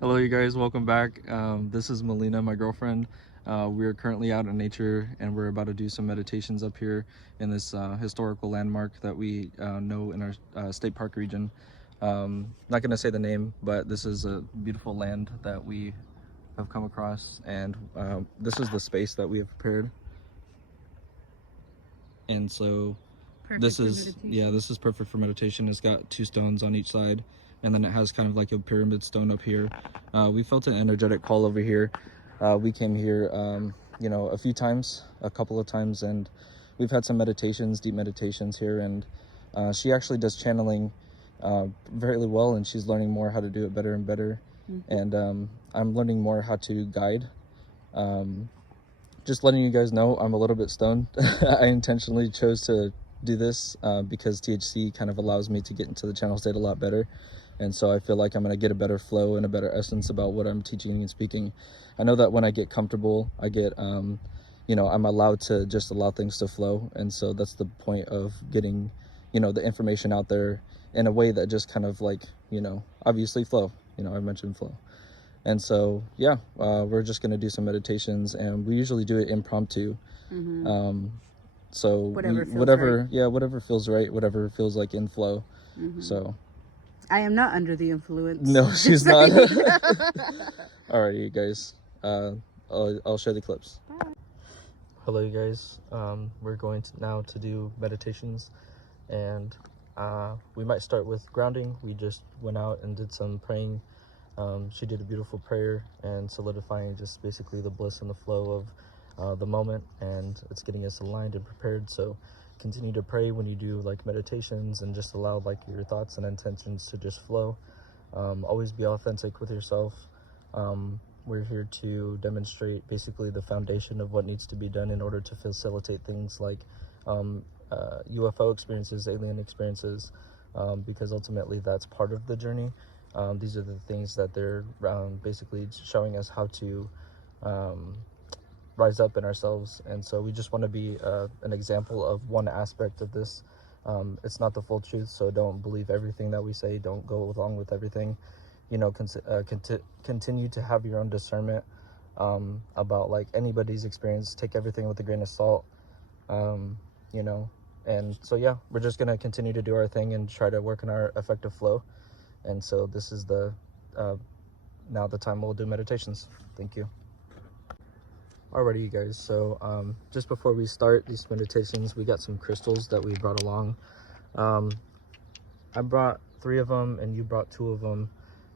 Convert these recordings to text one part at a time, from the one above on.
Hello, you guys. Welcome back. This is Milyna, my girlfriend. We are currently out in nature, and we're about to do some meditations up here in this historical landmark that we know in our state park region. Not going to say the name, but this is a beautiful land that we have come across, and this is the space that we have prepared. And so this is perfect for meditation. It's got two stones on each side, and then it has kind of like a pyramid stone up here. We felt an energetic call over here. We came here a few times, a couple of times, and we've had some meditations, deep meditations here, and she actually does channeling very well, and she's learning more how to do it better and better. And I'm learning more how to guide. Just letting you guys know, I'm a little bit stoned. I intentionally chose to do this because THC kind of allows me to get into the channel state a lot better. And so I feel like I'm going to get a better flow and a better essence about what I'm teaching and speaking. I know that when I get comfortable, I get, I'm allowed to just allow things to flow. And so that's the point of getting, the information out there in a way that just kind of like, obviously flow. I mentioned flow. And so, we're just going to do some meditations, and we usually do it impromptu. So whatever feels right, whatever feels like in flow. So I am not under the influence. no, she's not. All right, you guys. I'll share the clips. Bye. Hello, you guys. We're going now to do meditations, and we might start with grounding. We just went out and did some praying. She did a beautiful prayer and solidifying just basically the bliss and the flow of the moment, and it's getting us aligned and prepared. So continue to pray when you do like meditations, and just allow like your thoughts and intentions to just flow. Always be authentic with yourself. We're here to demonstrate basically the foundation of what needs to be done in order to facilitate things like UFO experiences, alien experiences, because ultimately that's part of the journey. These are the things that they're basically showing us how to rise up in ourselves. And so we just want to be an example of one aspect of this. It's not the full truth, so don't believe everything that we say. Don't go along with everything. Continue to have your own discernment about like anybody's experience. Take everything with a grain of salt. And so we're just going to continue to do our thing and try to work in our effective flow. And so this is now the time we'll do meditations. Thank you. Alrighty, you guys. So just before we start these meditations, we got some crystals that we brought along. I brought 3 of them, and you brought 2 of them.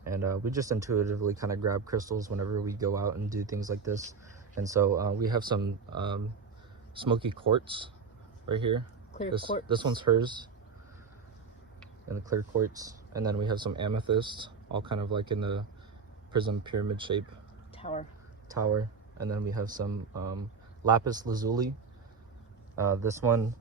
And we just intuitively kind of grab crystals whenever we go out and do things like this. And so we have some smoky quartz right here. Quartz. This one's hers, and the clear quartz. And then we have some amethyst, all kind of like in the prism pyramid shape. Tower. And then we have some lapis lazuli. This one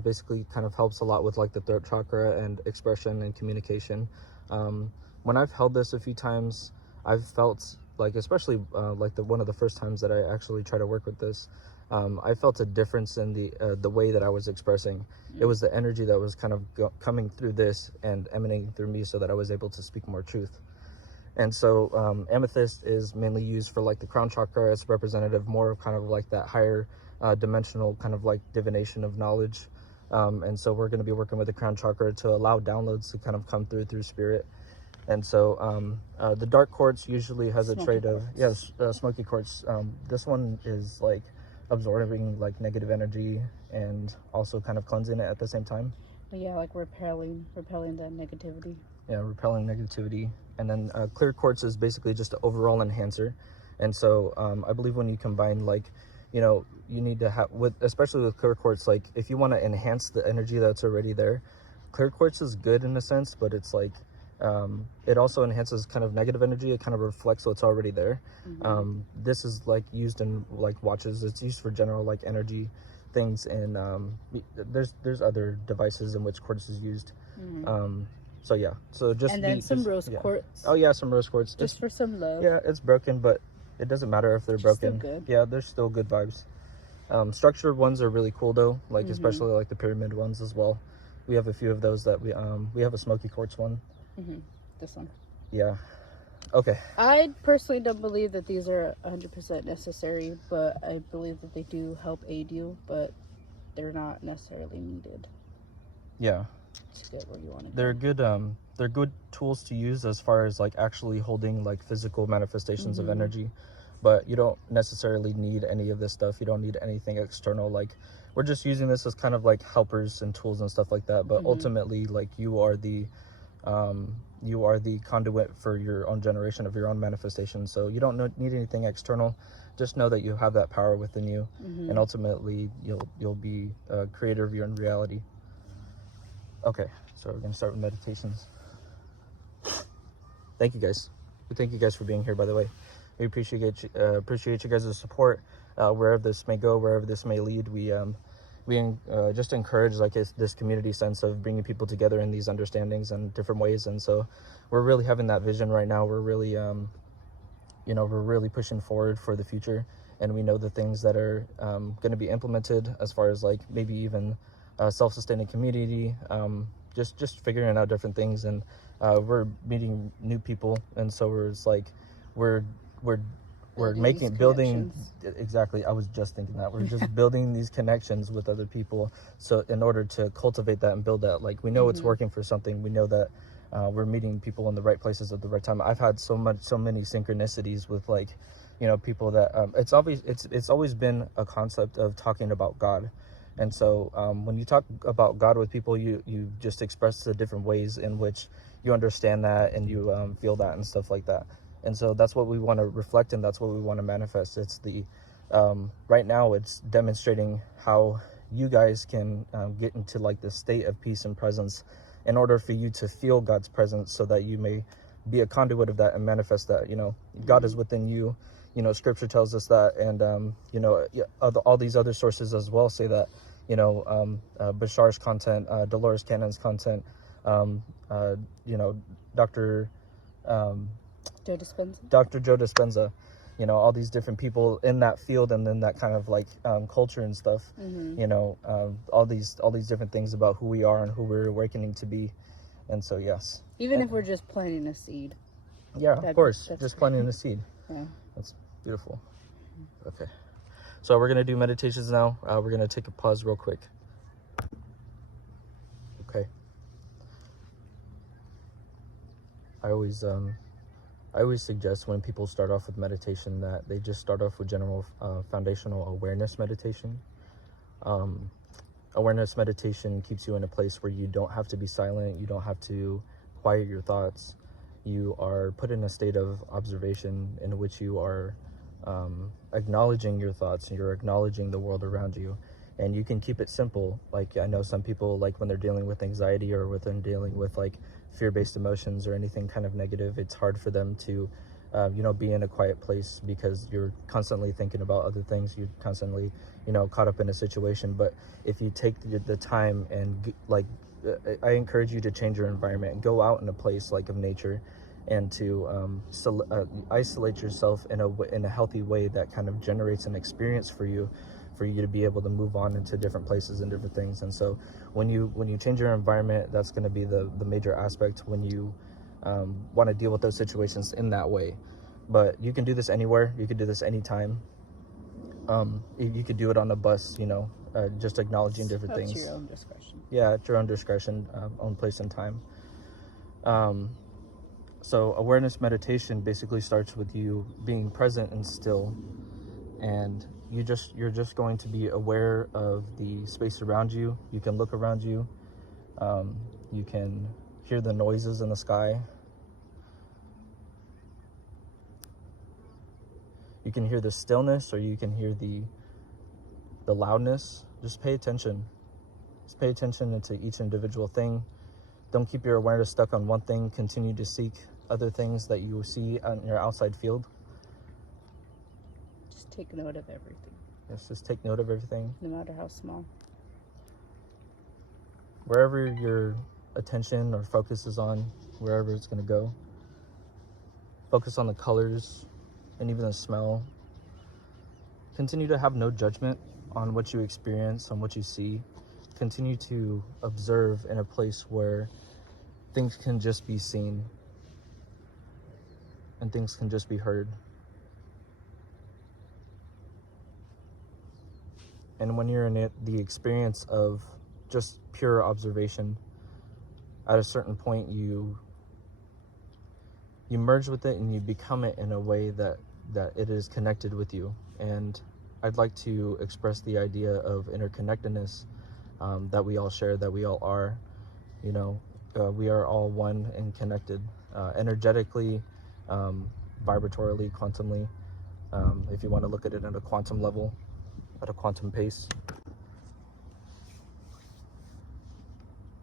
basically kind of helps a lot with like the throat chakra and expression and communication. When I've held this a few times, I've felt like, especially one of the first times that I actually try to work with this, I felt a difference in the way that I was expressing. It was the energy that was kind of coming through this and emanating through me, so that I was able to speak more truth. And so amethyst is mainly used for like the crown chakra. It's representative more of kind of like that higher dimensional kind of like divination of knowledge. And so we're going to be working with the crown chakra to allow downloads to kind of come through spirit. And so the dark quartz usually has a trait of smoky quartz. This one is like absorbing like negative energy and also kind of cleansing it at the same time. Yeah, like repelling that negativity. Yeah, repelling negativity. And then clear quartz is basically just an overall enhancer. And so I believe when you combine like, you need to have, especially with clear quartz, like if you want to enhance the energy that's already there, clear quartz is good in a sense, but it's like, it also enhances kind of negative energy. It kind of reflects what's already there. This is like used in like watches. It's used for general like energy things, and there's other devices in which quartz is used. So just and then some rose quartz. Oh yeah, some rose quartz. Just for some love. Yeah, it's broken, but it doesn't matter if they're broken. Still good. Yeah, they're still good vibes. Structured ones are really cool though, like especially like the pyramid ones as well. We have a few of those that we have a smoky quartz one. This one. Yeah. Okay. I personally don't believe that these are 100% necessary, but I believe that they do help aid you, but they're not necessarily needed. Yeah. To get where you want to go. They're good tools to use as far as like actually holding like physical manifestations of energy, but you don't necessarily need any of this stuff. You don't need anything external. Like, we're just using this as kind of like helpers and tools and stuff like that, but ultimately, like, you are the conduit for your own generation of your own manifestation. So you don't need anything external. Just know that you have that power within you, and ultimately you'll be a creator of your own reality. Okay, so we're gonna start with meditations. Thank you guys. Thank you guys for being here, by the way. We appreciate you guys' support, wherever this may go, wherever this may lead. We just encourage like this community sense of bringing people together in these understandings and different ways. And so we're really having that vision right now. We're really we're really pushing forward for the future, and we know the things that are going to be implemented as far as like maybe even self-sustaining community, just figuring out different things. And we're meeting new people, and so we're building exactly. I was just thinking that we're just building these connections with other people, so in order to cultivate that and build that, like, we know it's working for something. We know that we're meeting people in the right places at the right time. I've had so many synchronicities with, like, people that it's always been a concept of talking about God. And so when you talk about God with people, you just express the different ways in which you understand that, and you feel that and stuff like that. And so that's what we want to reflect, and that's what we want to manifest. It's the right now it's demonstrating how you guys can get into like this state of peace and presence in order for you to feel God's presence, so that you may be a conduit of that and manifest that. God is within you. Scripture tells us that, and all these other sources as well say that. Bashar's content, Dolores Cannon's content, Dr. Dr. Joe Dispenza, all these different people in that field and in that kind of like culture and stuff. All these different things about who we are and who we're awakening to be. And so, yes. Even if we're just planting a seed. Yeah, of course. Just planting a seed. Yeah. That's beautiful. Okay. So we're going to do meditations now. We're going to take a pause real quick. Okay. I always suggest when people start off with meditation that they just start off with general foundational awareness meditation. Awareness meditation keeps you in a place where you don't have to be silent. You don't have to quiet your thoughts. You are put in a state of observation in which you are acknowledging your thoughts, and you're acknowledging the world around you. And you can keep it simple. Like, I know some people, like, when they're dealing with anxiety or when they're dealing with like fear-based emotions or anything kind of negative, it's hard for them to be in a quiet place, because you're constantly thinking about other things. You're constantly caught up in a situation. But if you take the time and I encourage you to change your environment and go out in a place like of nature, and to isolate yourself in a healthy way that kind of generates an experience for you to be able to move on into different places and different things. And so when you change your environment, that's going to be the major aspect when you want to deal with those situations in that way. But you can do this anywhere. You can do this anytime. You could do it on a bus, just acknowledging different things. That's your own discretion. Yeah, at your own discretion, own place and time. So awareness meditation basically starts with you being present and still, and you're just going to be aware of the space around you. You can look around you. You can hear the noises in the sky. You can hear the stillness, or you can hear the loudness. Just pay attention. Just pay attention into each individual thing. Don't keep your awareness stuck on one thing. Continue to seek other things that you see in your outside field. Just take note of everything. Yes, just take note of everything. No matter how small. Wherever your attention or focus is on, wherever it's going to go. Focus on the colors and even the smell. Continue to have no judgment on what you experience, on what you see. Continue to observe in a place where things can just be seen. certain things can just be heard. And when you're in it, the experience of just pure observation, at a certain point you merge with it and you become it in a way that it is connected with you. And I'd like to express the idea of interconnectedness, that we all share, that we all are. We are all one and connected, energetically, vibratorily, quantumly, if you want to look at it at a quantum level, at a quantum pace.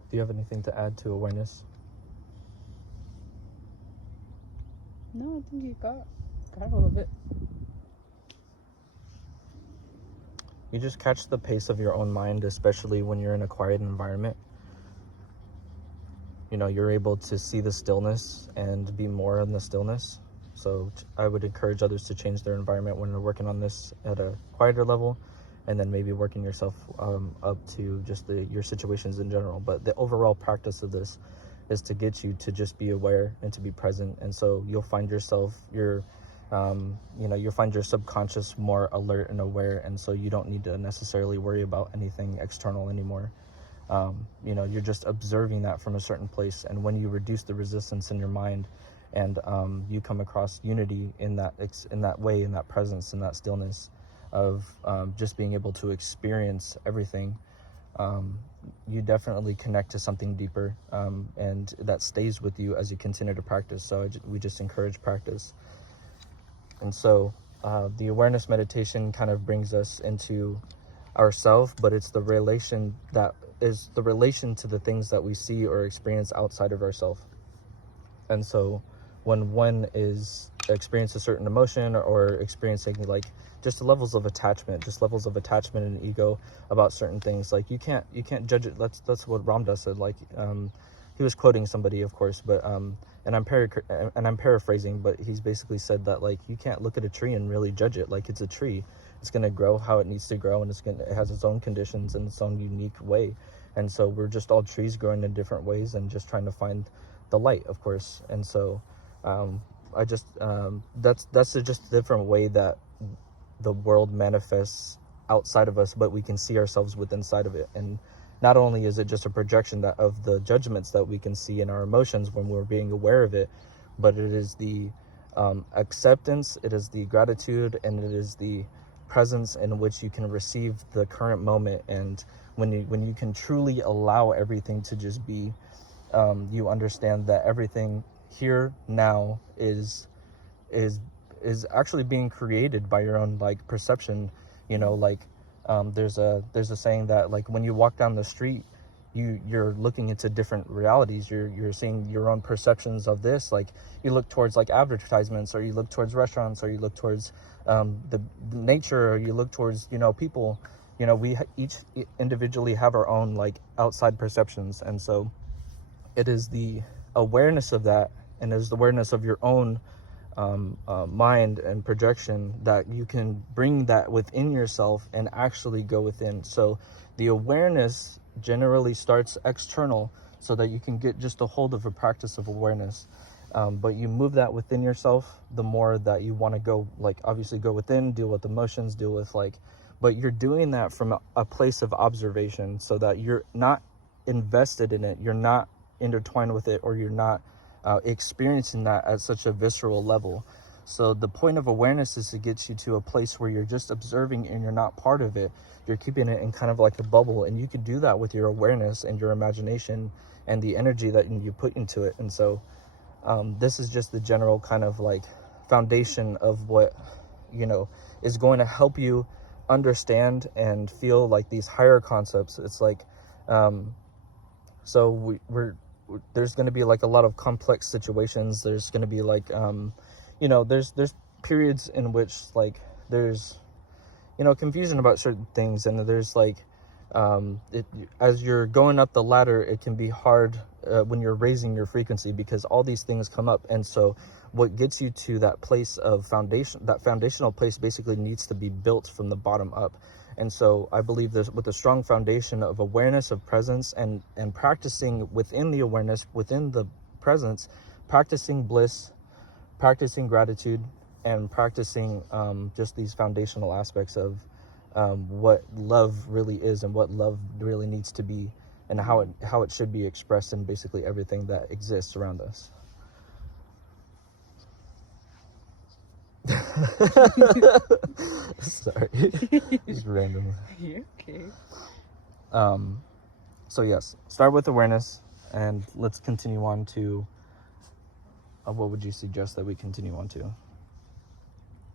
Do you have anything to add to awareness? No, I think you got all of it. You just catch the pace of your own mind, especially when you're in a quiet environment. You're able to see the stillness and be more in the stillness. So I would encourage others to change their environment when they're working on this at a quieter level, and then maybe working yourself up to just your situations in general. But the overall practice of this is to get you to just be aware and to be present. And so you'll find yourself, you'll find your subconscious more alert and aware. And so you don't need to necessarily worry about anything external anymore. You're just observing that from a certain place. And when you reduce the resistance in your mind, and you come across unity in that way, in that presence, in that stillness of just being able to experience everything, you definitely connect to something deeper, and that stays with you as you continue to practice. So we just encourage practice. And so the awareness meditation kind of brings us into ourself, but it's the relation to the things that we see or experience outside of ourselves. And so when one is experiencing a certain emotion or experiencing like just levels of attachment and ego about certain things, like you can't judge it. That's what Ram Dass said. Like he was quoting somebody, of course, but and I'm paraphrasing, but he's basically said that like you can't look at a tree and really judge it. Like it's a tree, it's going to grow how it needs to grow, and it has its own conditions and its own unique way. And so we're just all trees growing in different ways and just trying to find the light, of course. And so that's just a different way that the world manifests outside of us, but we can see ourselves within inside of it. And not only is it just a projection of the judgments that we can see in our emotions when we're being aware of it, but it is the acceptance, it is the gratitude, and it is the presence in which you can receive the current moment. And when you can truly allow everything to just be, you understand that everything here now is actually being created by your own like perception. There's a saying that like when you walk down the street, you're looking into different realities. You're seeing your own perceptions of this. Like you look towards like advertisements, or you look towards restaurants, or you look towards the nature, or you look towards people. We each individually have our own like outside perceptions. And so it is the awareness of that, and it is the awareness of your own mind and projection, that you can bring that within yourself and actually go within. So the awareness generally starts external, so that you can get just a hold of a practice of awareness. But you move that within yourself, the more that you want to go, like obviously go within, deal with emotions, deal with but you're doing that from a place of observation, so that you're not invested in it, you're not intertwined with it, or you're not experiencing that at such a visceral level. So the point of awareness is to get you to a place where you're just observing and you're not part of it. You're keeping it in kind of like a bubble, and you can do that with your awareness and your imagination and the energy that you put into it. And so this is just the general kind of like foundation of what is going to help you understand and feel like these higher concepts. It's like so there's going to be like a lot of complex situations. There's going to be like there's periods in which like there's confusion about certain things, and there's like as you're going up the ladder, it can be hard when you're raising your frequency, because all these things come up. And so what gets you to that place of foundation, that foundational place, basically needs to be built from the bottom up. And so I believe this, with a strong foundation of awareness, of presence, and practicing within the awareness, within the presence, practicing bliss, practicing gratitude and practicing just these foundational aspects of what love really is and what love really needs to be, and how it should be expressed in basically everything that exists around us. Sorry, just random. You're okay. So yes, start with awareness, and let's continue on to what would you suggest that we continue on to?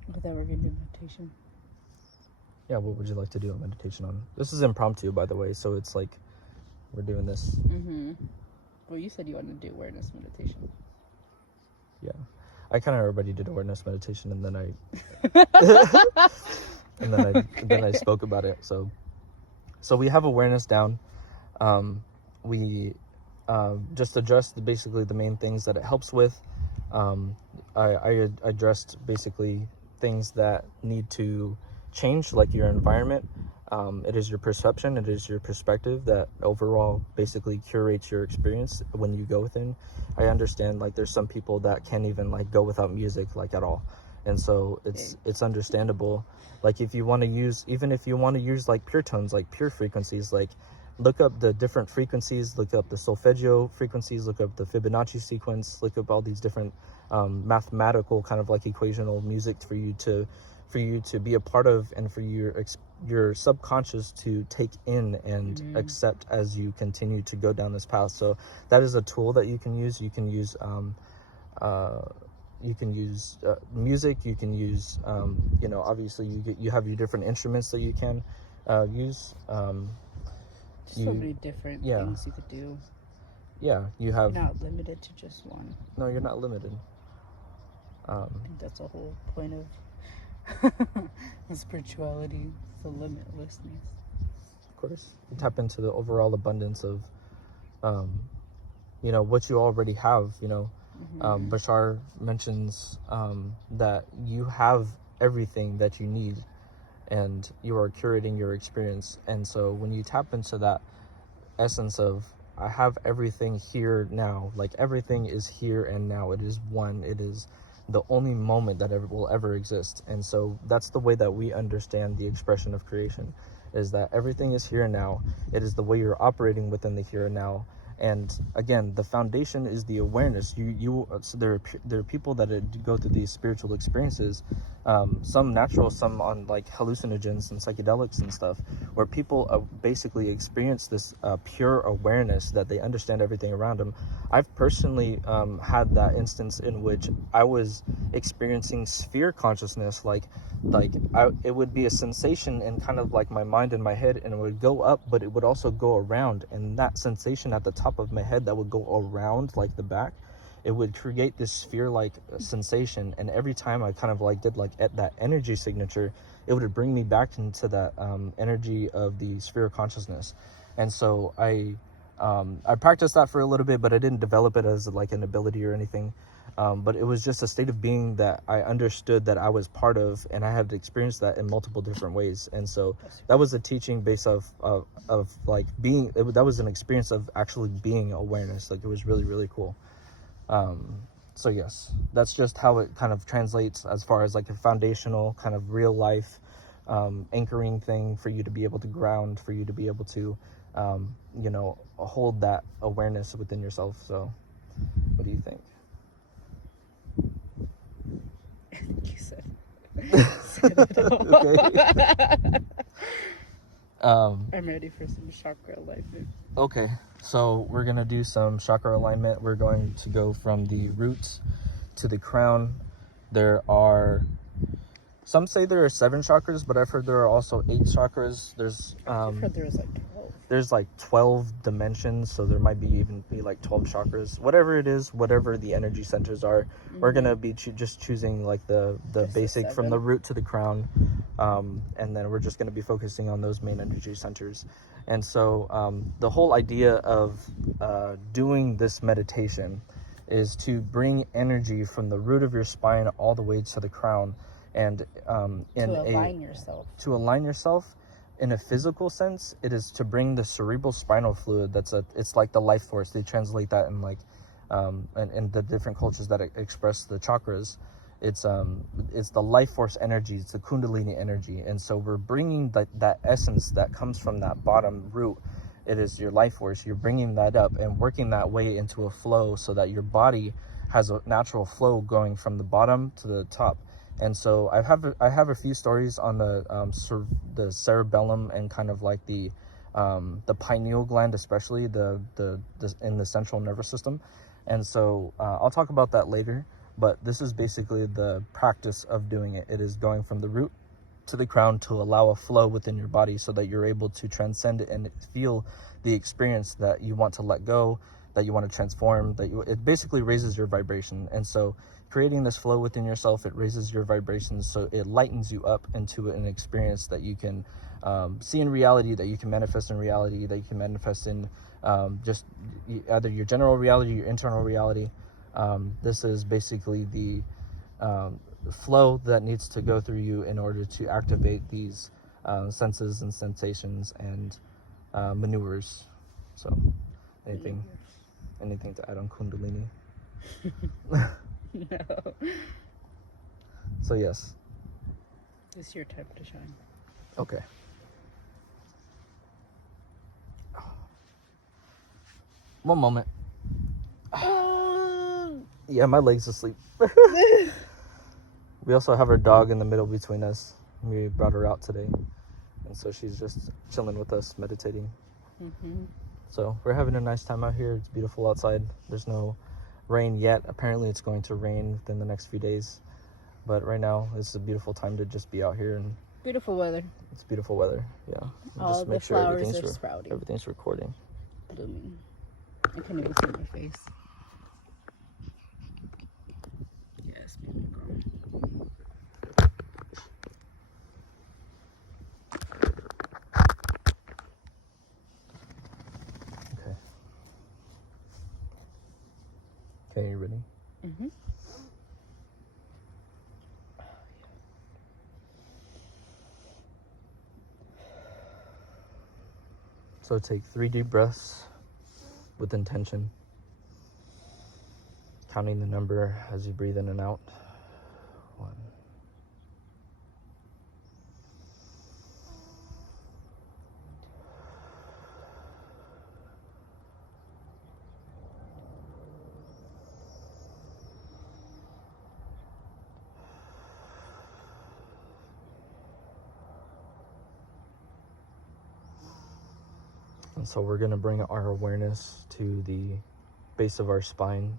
I thought we were going to do meditation. Yeah, what would you like to do a meditation on? This is impromptu, by the way, so it's like we're doing this. Well, you said you wanted to do awareness meditation. Yeah, I kind of already did awareness meditation, and then I spoke about it. So we have awareness down. We just addressed basically the main things that it helps with. I addressed basically things that need to change, like your environment. It is your perception, it is your perspective that overall basically curates your experience when you go within. I understand, like, there's some people that can't even like go without music like at all, and so it's understandable. Like, if you want to use like pure tones, like pure frequencies, like look up the different frequencies, look up the solfeggio frequencies, look up the Fibonacci sequence, look up all these different mathematical kind of like equational music for you to be a part of, and for your subconscious to take in and accept as you continue to go down this path. So that is a tool that you can use. You can use music. You can use obviously you have your different instruments that you can use. So many different things you could do. Yeah, you're not limited to just one. No, you're not limited. I think that's the whole point of spirituality, the limitlessness. Of course, you tap into the overall abundance of what you already have. Bashar mentions that you have everything that you need, and you are curating your experience. And so when you tap into that essence of, I have everything here now, like everything is here and now, it is one, it is the only moment that will ever exist. And so that's the way that we understand the expression of creation, is that everything is here and now. It is the way you're operating within the here and now. And again, the foundation is the awareness. So there are people that go through these spiritual experiences, some natural, some on like hallucinogens and psychedelics and stuff, where people basically experience this pure awareness that they understand everything around them. I've personally had that instance in which I was experiencing sphere consciousness, it would be a sensation in kind of like my mind and my head, and it would go up, but it would also go around, and that sensation at the top of my head that would go around like the back, it would create this sphere-like sensation. And every time I kind of like did like at that energy signature, it would bring me back into that energy of the sphere of consciousness. And so I practiced that for a little bit, but I didn't develop it as like an ability or anything. But it was just a state of being that I understood that I was part of, and I had experienced that in multiple different ways. And so that was a teaching based of like being, that was an experience of actually being awareness. Like, it was really, really cool. So yes, that's just how it kind of translates as far as like a foundational kind of real life anchoring thing for you to be able to ground, for you to be able to hold that awareness within yourself. So what do you think? I think you said it all. Okay. I'm ready for some chakra alignment. Okay, so we're gonna do some chakra alignment. We're going to go from the roots to the crown. There are, some say there are 7 chakras, but I've heard there are also 8 chakras. I've heard there was like 12. There's like 12 dimensions, so there might be like 12 chakras. Whatever it is, whatever the energy centers are, we're gonna be just choosing like the basic from the root to the crown, and then we're just gonna be focusing on those main energy centers. And so the whole idea of doing this meditation is to bring energy from the root of your spine all the way to the crown, and to align yourself. In a physical sense, it is to bring the cerebral spinal fluid. It's like the life force. They translate that in like and the different cultures that express the chakras, it's the life force energy, it's the kundalini energy. And so we're bringing that essence that comes from that bottom root. It is your life force. You're bringing that up and working that way into a flow so that your body has a natural flow going from the bottom to the top. And so I have a few stories on the cerebellum and kind of like the pineal gland, especially the in the central nervous system. And so I'll talk about that later, but this is basically the practice of doing it. It is going from the root to the crown to allow a flow within your body so that you're able to transcend it and feel the experience that you want to let go, that you want to transform, it basically raises your vibration. And so creating this flow within yourself, it raises your vibrations, so it lightens you up into an experience that you can see in reality, that you can manifest in reality, that you can manifest in just either your general reality, your internal reality. This is basically the flow that needs to go through you in order to activate these senses and sensations and maneuvers. So anything to add on Kundalini? No. So yes. It's your time to shine. Okay. One moment. Yeah, my leg's asleep. We also have our dog in the middle between us. We brought her out today, and so she's just chilling with us, meditating. Mm-hmm. So we're having a nice time out here. It's beautiful outside. There's no rain yet. Apparently it's going to rain within the next few days, but right now it's a beautiful time to just be out here. And beautiful weather. It's beautiful weather. Yeah. All just the make sure flowers are sprouting. Everything's recording. Blooming. I can't even see my face. Yes, baby girl. Okay. Okay, you ready? Mm-hmm. So take 3 deep breaths with intention, counting the number as you breathe in and out. 1. And so we're going to bring our awareness to the base of our spine,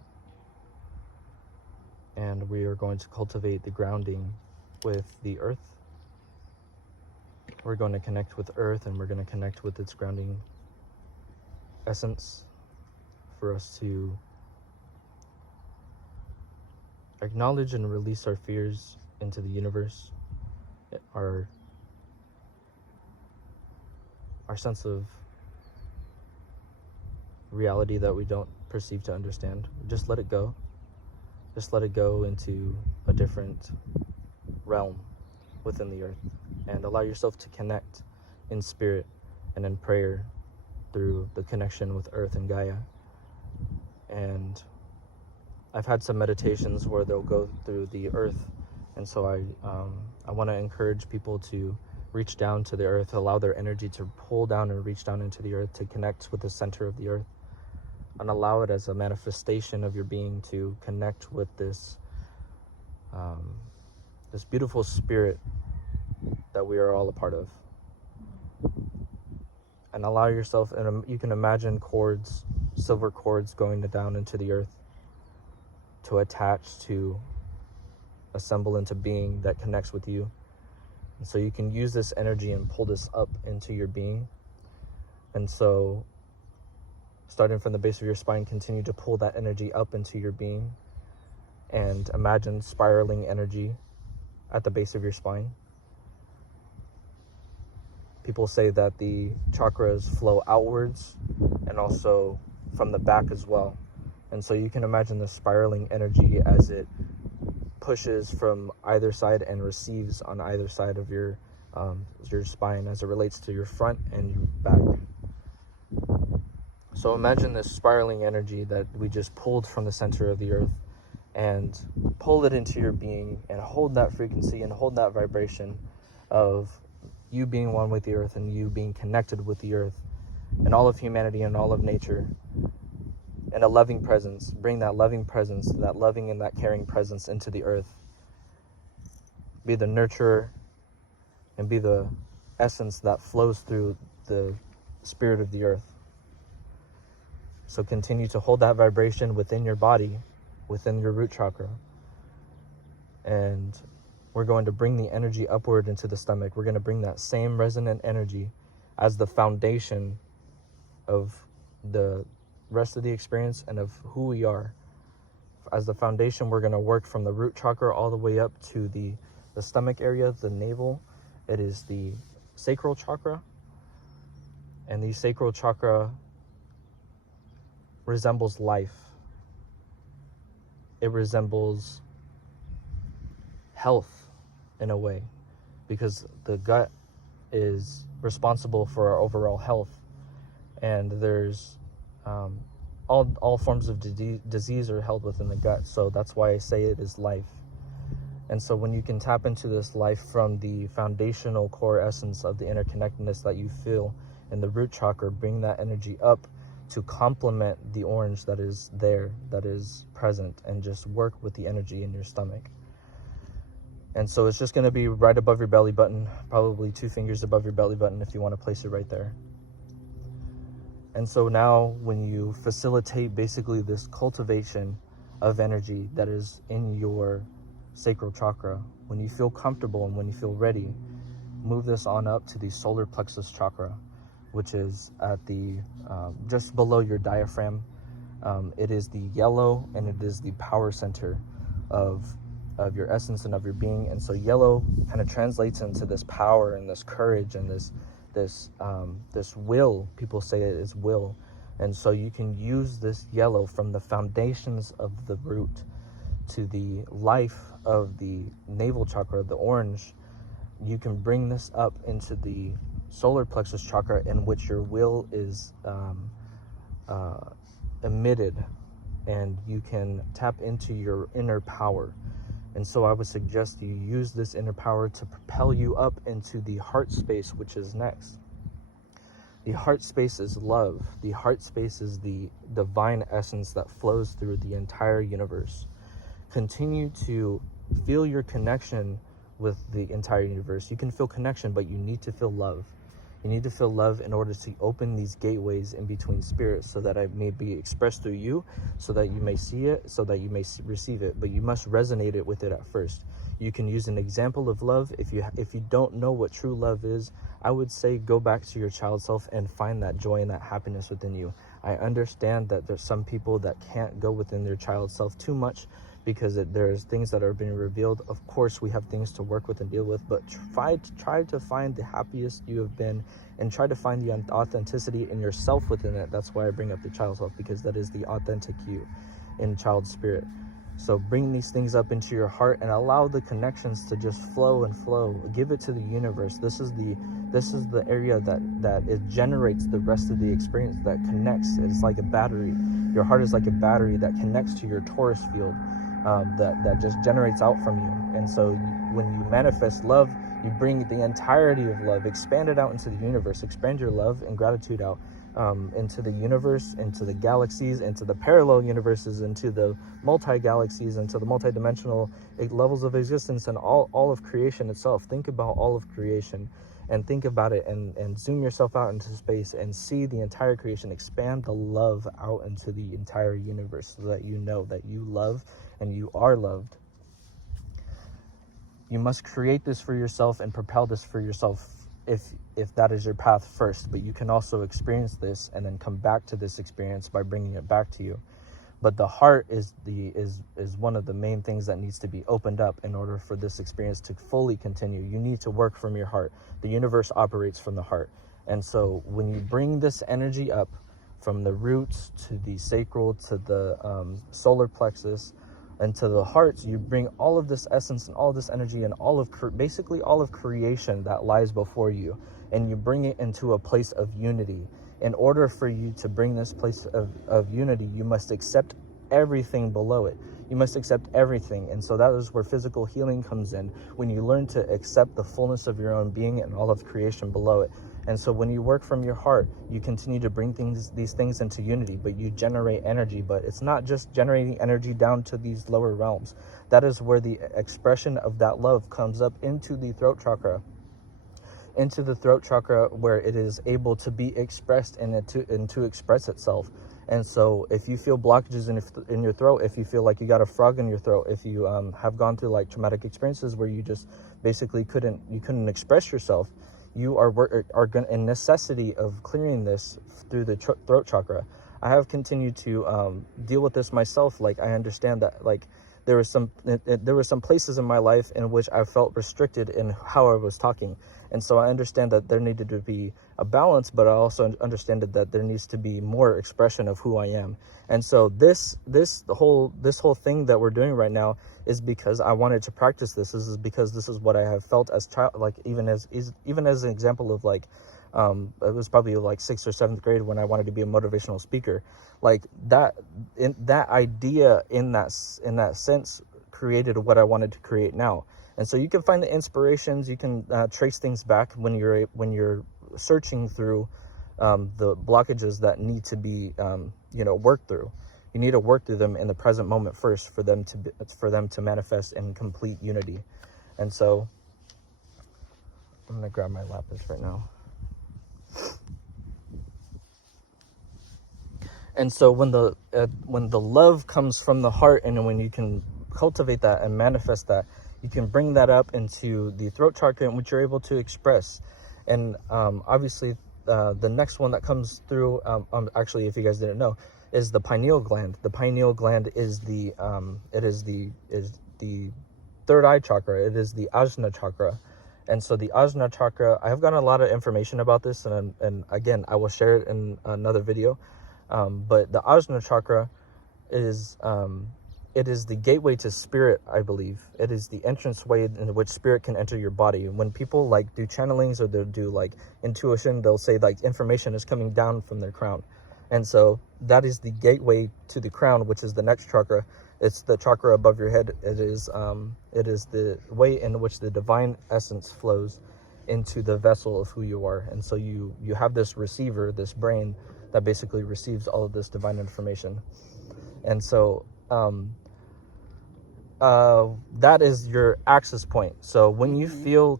and we are going to cultivate the grounding with the earth. We're going to connect with earth, and we're going to connect with its grounding essence for us to acknowledge and release our fears into the universe, our sense of reality that we don't perceive to understand. Just let it go. Just let it go into a different realm within the earth, and allow yourself to connect in spirit and in prayer through the connection with earth and Gaia. And I've had some meditations where they'll go through the earth, and so I want to encourage people to reach down to the earth, allow their energy to pull down and reach down into the earth, to connect with the center of the earth, and allow it as a manifestation of your being to connect with this this beautiful spirit that we are all a part of. And allow yourself, and you can imagine cords, silver cords going down into the earth to attach, to assemble into being that connects with you. And so you can use this energy and pull this up into your being. And so starting from the base of your spine, continue to pull that energy up into your being, and imagine spiraling energy at the base of your spine. People say that the chakras flow outwards and also from the back as well. And so you can imagine the spiraling energy as it pushes from either side and receives on either side of your spine as it relates to your front and your back. So imagine this spiraling energy that we just pulled from the center of the earth, and pull it into your being, and hold that frequency and hold that vibration of you being one with the earth, and you being connected with the earth and all of humanity and all of nature, and a loving presence. Bring that loving presence, that loving and that caring presence into the earth. Be the nurturer and be the essence that flows through the spirit of the earth. So continue to hold that vibration within your body, within your root chakra. And we're going to bring the energy upward into the stomach. We're going to bring that same resonant energy as the foundation of the rest of the experience and of who we are. As the foundation, we're going to work from the root chakra all the way up to the stomach area, the navel. It is the sacral chakra. And the sacral chakra resembles life. It resembles health in a way, because the gut is responsible for our overall health. And there's all forms of disease are held within the gut. So that's why I say it is life. And so when you can tap into this life from the foundational core essence of the interconnectedness that you feel in the root chakra, bring that energy up to complement the orange that is there, that is present, and just work with the energy in your stomach. And so it's just going to be right above your belly button, probably 2 fingers above your belly button if you want to place it right there. And so now when you facilitate basically this cultivation of energy that is in your sacral chakra, when you feel comfortable and when you feel ready, move this on up to the solar plexus chakra, which is at the just below your diaphragm. It is the yellow, and it is the power center of your essence and of your being. And so yellow kind of translates into this power and this courage and this will. People say it is will. And so you can use this yellow from the foundations of the root to the life of the navel chakra, the orange. You can bring this up into the solar plexus chakra, in which your will is emitted, and you can tap into your inner power. And so I would suggest you use this inner power to propel you up into the heart space, which is next. The heart space is love. The heart space is the divine essence that flows through the entire universe. Continue to feel your connection with the entire universe. You can feel connection, but you need to feel love. You need to feel love in order to open these gateways in between spirits, so that it may be expressed through you, so that you may see it, so that you may receive it. But you must resonate it with it at first. You can use an example of love. If you don't know what true love is, I would say go back to your child self and find that joy and that happiness within you. I understand that there's some people that can't go within their child self too much, because there's things that are being revealed. Of course, we have things to work with and deal with, but try to find the happiest you have been, and try to find the authenticity in yourself within it. That's why I bring up the child self, because that is the authentic you in child spirit. So bring these things up into your heart and allow the connections to just flow and flow. Give it to the universe. This is the area that it generates the rest of the experience, that connects. It's like a battery. Your heart is like a battery that connects to your torus field. That just generates out from you. And so when you manifest love, you bring the entirety of love, expand it out into the universe, expand your love and gratitude out into the universe, into the galaxies, into the parallel universes, into the multi-galaxies, into the multi-dimensional levels of existence, and all of creation itself. Think about all of creation, and think about it, and zoom yourself out into space and see the entire creation. Expand the love out into the entire universe, so that you know that you love and you are loved. You must create this for yourself and propel this for yourself, if that is your path first. But you can also experience this and then come back to this experience by bringing it back to you. But the heart is one of the main things that needs to be opened up in order for this experience to fully continue. You need to work from your heart. The universe operates from the heart. And so when you bring this energy up from the roots to the sacral to the solar plexus and to the hearts, you bring all of this essence and all of this energy and basically all of creation that lies before you, and you bring it into a place of unity. In order for you to bring this place of unity, you must accept everything below it. You must accept everything. And so that is where physical healing comes in, when you learn to accept the fullness of your own being and all of creation below it. And so when you work from your heart, you continue to bring these things into unity, but you generate energy. But it's not just generating energy down to these lower realms. That is where the expression of that love comes up into the throat chakra. Into the throat chakra, where it is able to be expressed and to express itself. And so if you feel blockages in your throat, if you feel like you got a frog in your throat, if you have gone through like traumatic experiences where you just basically couldn't express yourself, you are in necessity of clearing this through the throat chakra. I have continued to deal with this myself. Like, I understand that, like, there were some places in my life in which I felt restricted in how I was talking. And so I understand that there needed to be a balance, but I also understand that there needs to be more expression of who I am. And so this whole thing that we're doing right now is because I wanted to practice this. This is because this is what I have felt as child, like even as an example of like, it was probably like 6th or 7th grade when I wanted to be a motivational speaker. Like that idea in that sense created what I wanted to create now. And so you can find the inspirations, you can trace things back when you're searching through the blockages that need to be worked through. You need to work through them in the present moment first for them to manifest in complete unity. And so I'm gonna grab my lapis right now. And so when the love comes from the heart, and when you can cultivate that and manifest that, you can bring that up into the throat chakra, in which you're able to express. And obviously, the next one that comes through, actually, if you guys didn't know, is the pineal gland. The pineal gland is the third eye chakra. It is the ajna chakra. And so the ajna chakra, I have gotten a lot of information about this, and again, I will share it in another video. But the ajna chakra is it is the gateway to spirit, I believe. It is the entrance way in which spirit can enter your body. When people like do channelings or they'll do like intuition, they'll say like information is coming down from their crown. And so that is the gateway to the crown, which is the next chakra. It's the chakra above your head. It is the way in which the divine essence flows into the vessel of who you are. And so you have this receiver, this brain that basically receives all of this divine information. And so that is your access point. So when you feel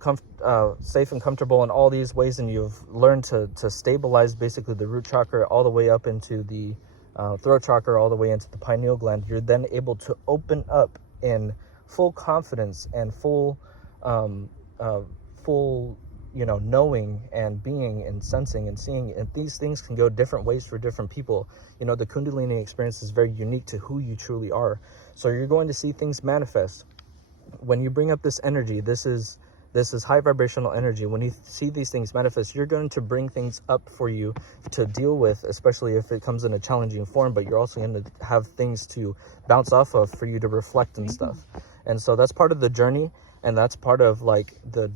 safe and comfortable in all these ways, and you've learned to stabilize basically the root chakra all the way up into the throat chakra, all the way into the pineal gland, you're then able to open up in full confidence and full knowing and being and sensing and seeing. And these things can go different ways for different people. The Kundalini experience is very unique to who you truly are. So you're going to see things manifest. When you bring up this energy, this is high vibrational energy. When you see these things manifest, you're going to bring things up for you to deal with, especially if it comes in a challenging form, but you're also going to have things to bounce off of for you to reflect and stuff. And so that's part of the journey. And that's part of like the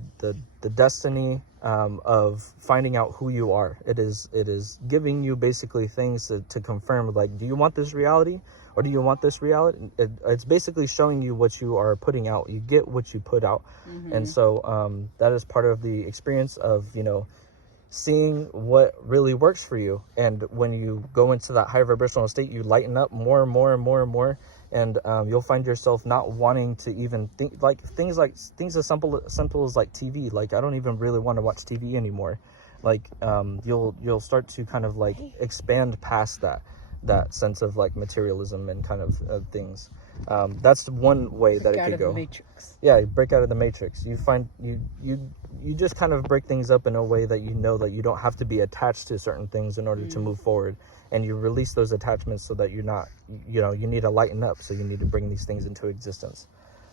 destiny of finding out who you are. It is giving you basically things to confirm, like, do you want this reality or do you want this reality? It's basically showing you what you are putting out. You get what you put out. And so that is part of the experience of seeing what really works for you. And when you go into that high vibrational state, you lighten up more and more and more and more. And you'll find yourself not wanting to even think like things as simple as like TV. Like, I don't even really want to watch TV anymore. Like, you'll start to kind of like expand past that sense of like materialism and kind of things. That's one way that it could go. Yeah, break out of the matrix. You find you just kind of break things up in a way that that you don't have to be attached to certain things in order to move forward. And you release those attachments so that you're not, you need to lighten up. So you need to bring these things into existence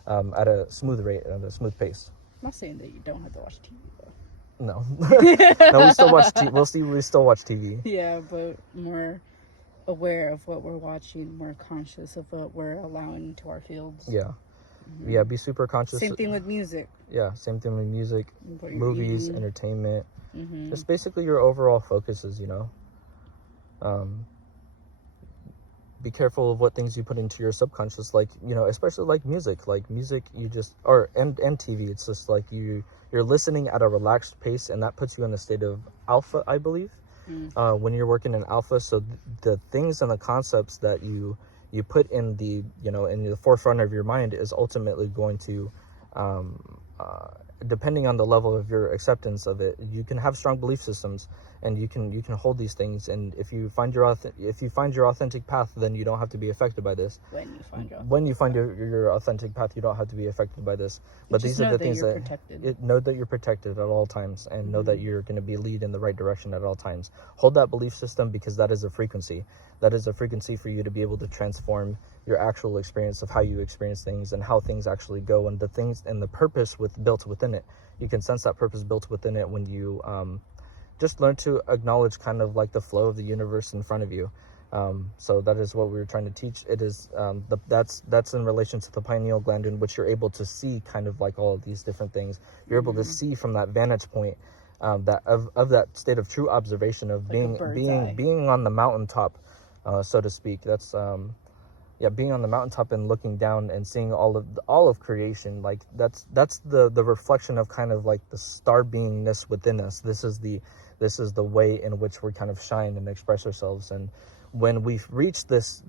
at a smooth rate, at a smooth pace. I'm not saying that you don't have to watch TV, though. No. No, we still watch TV. We still watch TV. Yeah, but more aware of what we're watching, more conscious of what we're allowing into our fields. Yeah. Yeah, be super conscious. Same thing with music. Yeah, same thing with music, movies, entertainment. Just basically your overall focuses, Be careful of what things you put into your subconscious, like, you know, especially like music, you just, or and TV. It's just like you're listening at a relaxed pace, and that puts you in a state of alpha, I believe. When you're working in alpha. So the things and the concepts that you put in the, you know, in the forefront of your mind is ultimately going to, depending on the level of your acceptance of it, you can have strong belief systems, and you can hold these things. And if you find your authentic path, then you don't have to be affected by this. When you find your authentic path, you don't have to be affected by this. But just these are the things that know that you're protected at all times, and know that you're going to be lead in the right direction at all times. Hold that belief system, because that is a frequency. That is a frequency for you to be able to transform your actual experience of how you experience things and how things actually go, and the things and the purpose built within it. You can sense that purpose built within it when you just learn to acknowledge kind of like the flow of the universe in front of you. So that is what we were trying to teach. It is that's in relation to the pineal gland, in which you're able to see kind of like all of these different things. You're able to see from that vantage point, that of that state of true observation of like being on the mountaintop, so to speak. That's being on the mountaintop and looking down and seeing all of creation. Like that's the reflection of kind of like the star beingness within us. This is the way in which we kind of shine and express ourselves. And when we've reached this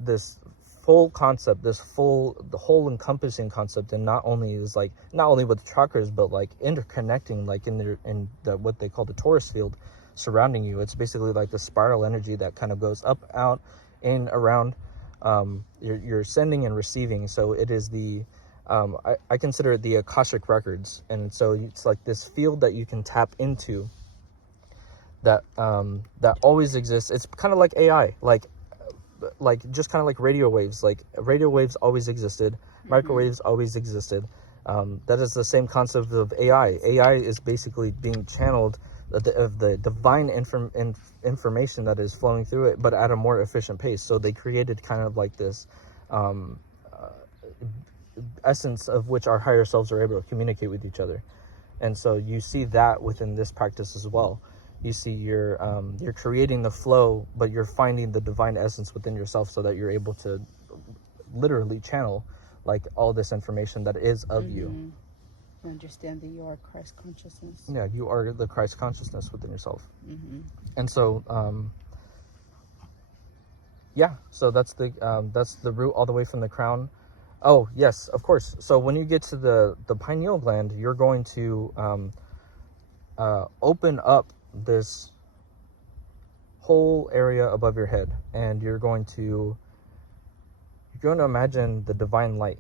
full concept, the whole encompassing concept, and not only with chakras, but like interconnecting, like in the what they call the torus field surrounding you. It's basically like the spiral energy that kind of goes up, out, in, around. You're sending and receiving. So it is I consider it the Akashic records. And so it's like this field that you can tap into, that always exists. It's kind of like AI, like just kind of like radio waves. Like radio waves always existed, microwaves always existed. That is the same concept of AI. AI is basically being channeled of the divine information that is flowing through it, but at a more efficient pace. So they created kind of like this essence of which our higher selves are able to communicate with each other. And so you see that within this practice as well. You see you're creating the flow, but you're finding the divine essence within yourself, so that you're able to literally channel like all this information that is of you. Understand that you are Christ consciousness. Yeah, you are the Christ consciousness within yourself. And so so that's the root all the way from the crown. Oh yes, of course. So when you get to the pineal gland, you're going to open up this whole area above your head, and you're going to imagine the divine light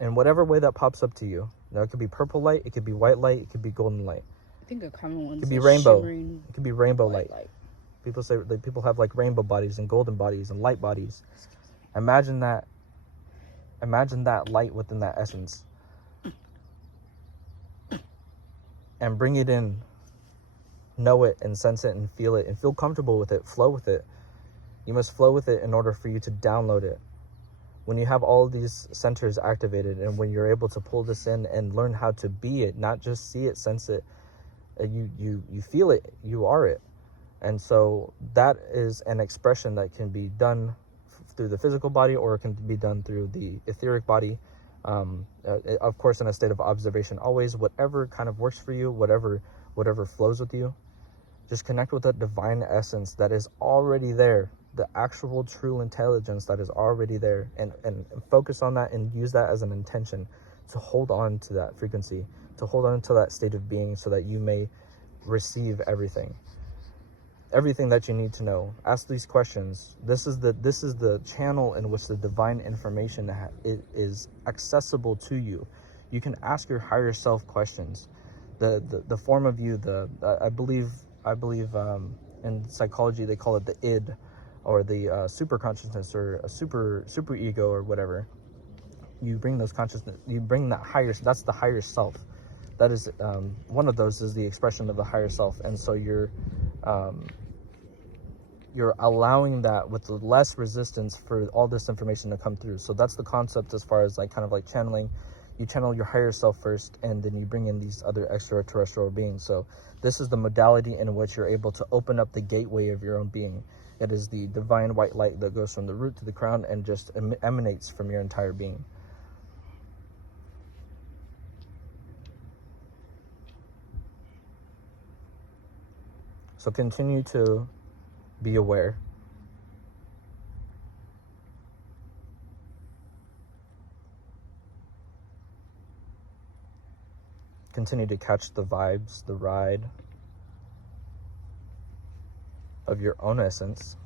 in whatever way that pops up to you. Now, it could be purple light, it could be white light, it could be golden light. I think a common one. It could be rainbow. It could be rainbow light. People say that people have like rainbow bodies and golden bodies and light bodies. Imagine that light within that essence, and bring it in. Know it and sense it and feel it and feel comfortable with it. Flow with it. You must flow with it in order for you to download it. When you have all of these centers activated, and when you're able to pull this in and learn how to be it, not just see it, sense it, you feel it, you are it. And so that is an expression that can be done through the physical body, or it can be done through the etheric body. Of course, in a state of observation, always, whatever kind of works for you, whatever flows with you. Just connect with that divine essence that is already there, the actual true intelligence that is already there, and focus on that and use that as an intention to hold on to that frequency, to hold on to that state of being, so that you may receive everything that you need to know. Ask these questions. This is the channel in which the divine information is accessible to you. You can ask your higher self questions. The form of you, I believe in psychology they call it the id, or the super consciousness, or a super ego, or whatever. You bring those consciousness, you bring that higher, that's the higher self. That is one of those is the expression of the higher self. And so you're allowing that with less resistance for all this information to come through. So that's the concept as far as like kind of like channeling. you channel your higher self first, and then you bring in these other extraterrestrial beings. So this is the modality in which you're able to open up the gateway of your own being. It is the divine white light that goes from the root to the crown and just emanates from your entire being. So continue to be aware. Continue to catch the vibes, the ride of your own essence,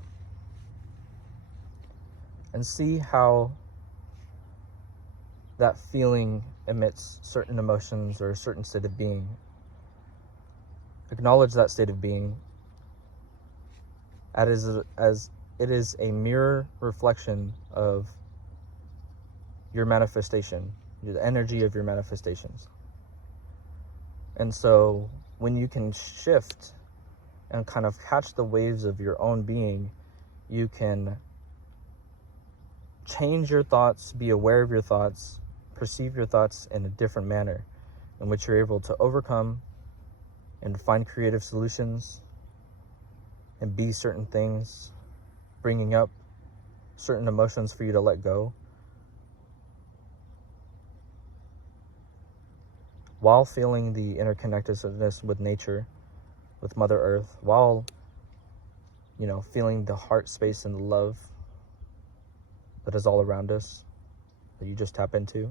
and see how that feeling emits certain emotions or a certain state of being. Acknowledge that state of being as it is a mirror reflection of your manifestation, the energy of your manifestations. And so when you can shift and kind of catch the waves of your own being, you can change your thoughts, be aware of your thoughts, perceive your thoughts in a different manner, in which you're able to overcome and find creative solutions and be certain things, bringing up certain emotions for you to let go, while feeling the interconnectedness with nature, with Mother Earth, while, feeling the heart space and the love that is all around us, that you just tap into,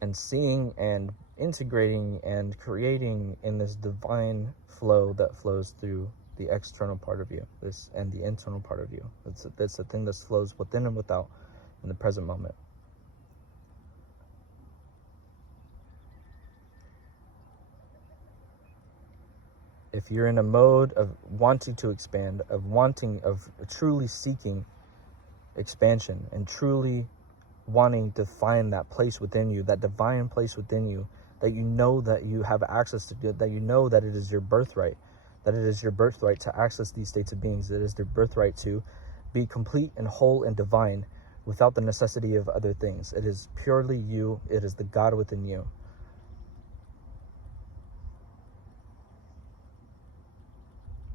and seeing and integrating and creating in this divine flow that flows through the external part of you, and the internal part of you. It's the thing that flows within and without in the present moment. If you're in a mode of wanting to expand, of truly seeking expansion and truly wanting to find that place within you, that divine place within you, that you know that you have access to, that you know that it is your birthright, to access these states of beings, that it is their birthright to be complete and whole and divine without the necessity of other things. It is purely you. It is the God within you.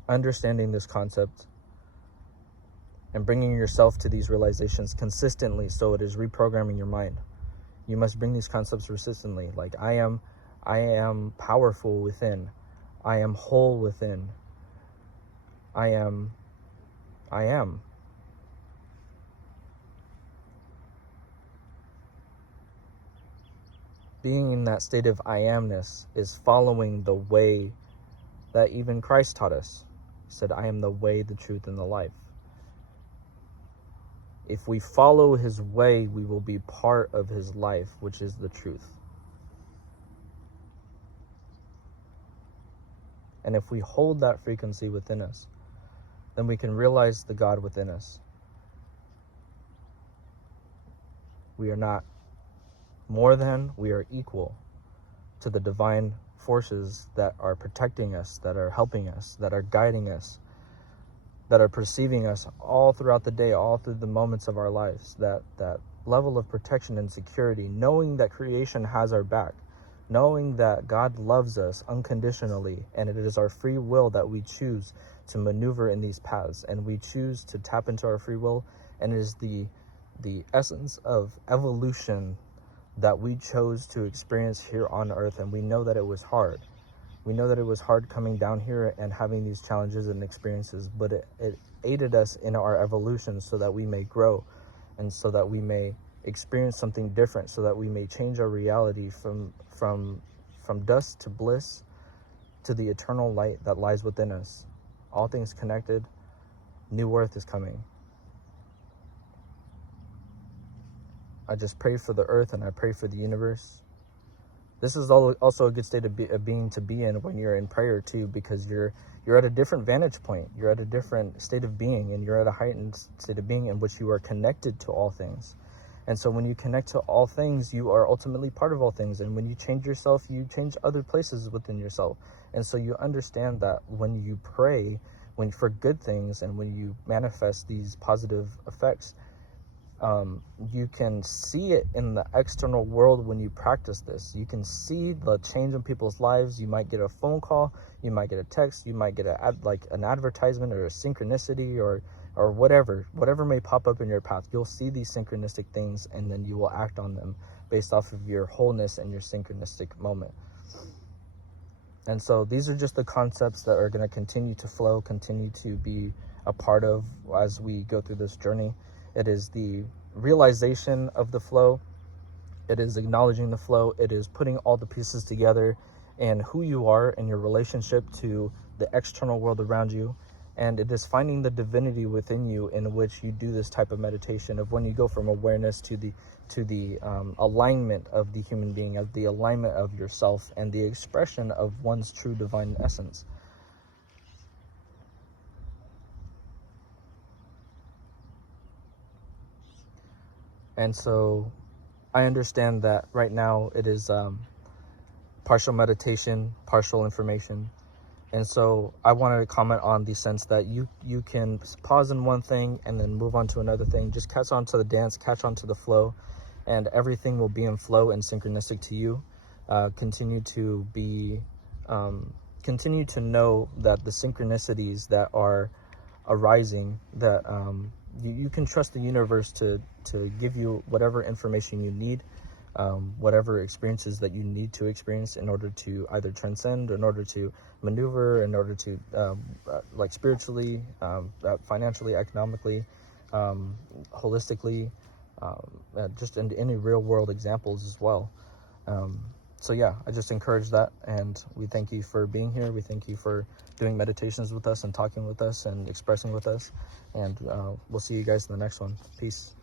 Understanding this concept and bringing yourself to these realizations consistently, so it is reprogramming your mind. You must bring these concepts persistently. Like, I am powerful within. I am whole within. I am. Being in that state of I amness is following the way that even Christ taught us. He said, I am the way, the truth, and the life. If we follow his way, we will be part of his life, which is the truth. And if we hold that frequency within us, then we can realize the God within us. We are not more than, we are equal to the divine forces that are protecting us, that are helping us, that are guiding us, that are perceiving us all throughout the day, all through the moments of our lives. That level of protection and security, knowing that creation has our back, knowing that God loves us unconditionally, and it is our free will that we choose to maneuver in these paths, and we choose to tap into our free will, and it is the essence of evolution that we chose to experience here on earth. And we know that it was hard. We know that it was hard coming down here and having these challenges and experiences, but it aided us in our evolution so that we may grow, and so that we may experience something different, so that we may change our reality from dust to bliss to the eternal light that lies within us. All things connected, new earth is coming. I just pray for the earth, and I pray for the universe. This is also a good state of being to be in when you're in prayer too, because you're at a different vantage point. You're at a different state of being, and you're at a heightened state of being in which you are connected to all things. And so when you connect to all things, you are ultimately part of all things. And when you change yourself, you change other places within yourself. And so you understand that when you pray, for good things, and when you manifest these positive effects, you can see it in the external world when you practice this. You can see the change in people's lives. You might get a phone call, you might get a text, you might get an advertisement or a synchronicity or whatever may pop up in your path. You'll see these synchronistic things, and then you will act on them based off of your wholeness and your synchronistic moment. And so these are just the concepts that are going to continue to flow, continue to be a part of as we go through this journey. It is the realization of the flow. It is acknowledging the flow. It is putting all the pieces together and who you are and your relationship to the external world around you. And it is finding the divinity within you in which you do this type of meditation, of when you go from awareness to the alignment of the human being, of the alignment of yourself, and the expression of one's true divine essence. And so I understand that right now it is partial meditation, partial information. And so I wanted to comment on the sense that you can pause in one thing and then move on to another thing. Just catch on to the dance, catch on to the flow, and everything will be in flow and synchronistic to you. Continue to know that the synchronicities that are arising, that you can trust the universe to give you whatever information you need, whatever experiences that you need to experience in order to either transcend, in order to maneuver, in order to like spiritually, financially, economically, holistically, just in any real world examples as well. So yeah, I just encourage that, and we thank you for being here. We thank you for doing meditations with us and talking with us and expressing with us, and we'll see you guys in the next one. Peace.